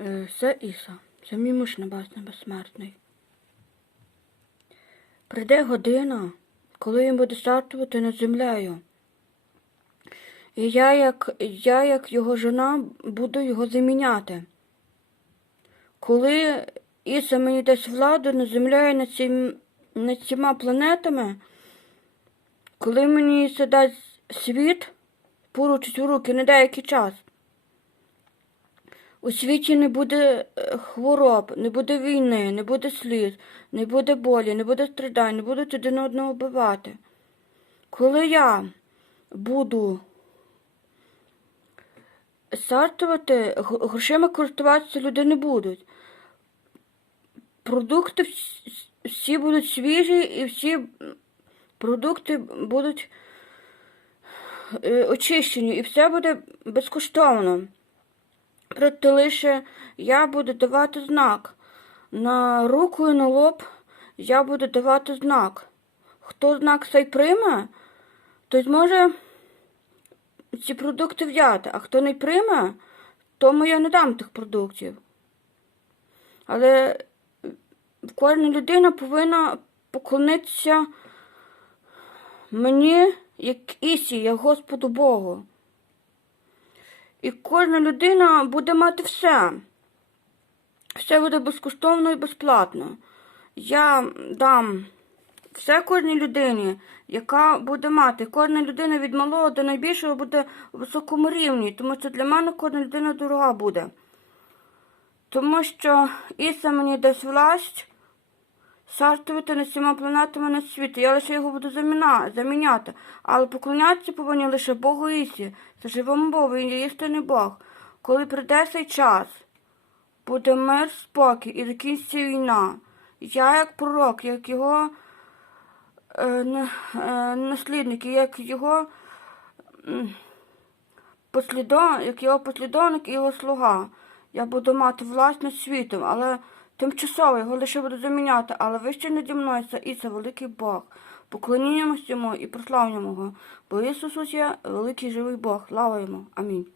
Е, Це Іса, це мій муж небесний безсмертний. Прийде година, коли він буде стартувати над землею. І я, як, я, як його жена, буду його заміняти. Коли Іса мені дасть владу над землею над, цим, над цими планетами, коли мені Іса дасть світ, поручить у руки на деякий час. У світі не буде е, хвороб, не буде війни, не буде сліз, не буде болі, не буде страдань, не будуть один одного вбивати. Коли я буду стартувати, г- грошима користуватися люди не будуть. Продукти всі будуть свіжі і всі продукти будуть е, очищені, і все буде безкоштовно. Проте лише я буду давати знак. На руку і на лоб я буду давати знак. Хто знак цей прийме, той зможе ці продукти взяти, а хто не прийме, тому я не дам тих продуктів. Але кожна людина повинна поклонитися мені, як Ісі, як Господу Богу. І кожна людина буде мати все. Все буде безкоштовно і безплатно. Я дам все кожній людині, яка буде мати. Кожна людина від малого до найбільшого буде в високому рівні, тому що для мене кожна людина дорога буде. Тому що Іса мені дасть власть царствувати над всіма планетами на світі. Я лише його буду заміна, заміняти. Але поклонятися повинні лише Богу Ісі. Це живому Богу, він є істинний Бог. Коли прийде цей час, буде мир, спокій і закінчиться війна. Я, як пророк, як його е, е, наслідник, як його м, послідов, як його послідовник і його слуга. Я буду мати власть світом, але тимчасово його лише буду заміняти, але вище наді мною це і це великий Бог. Поклоніємось йому і прославляємо його, бо Ісус є великий живий Бог. Слава йому. Амінь.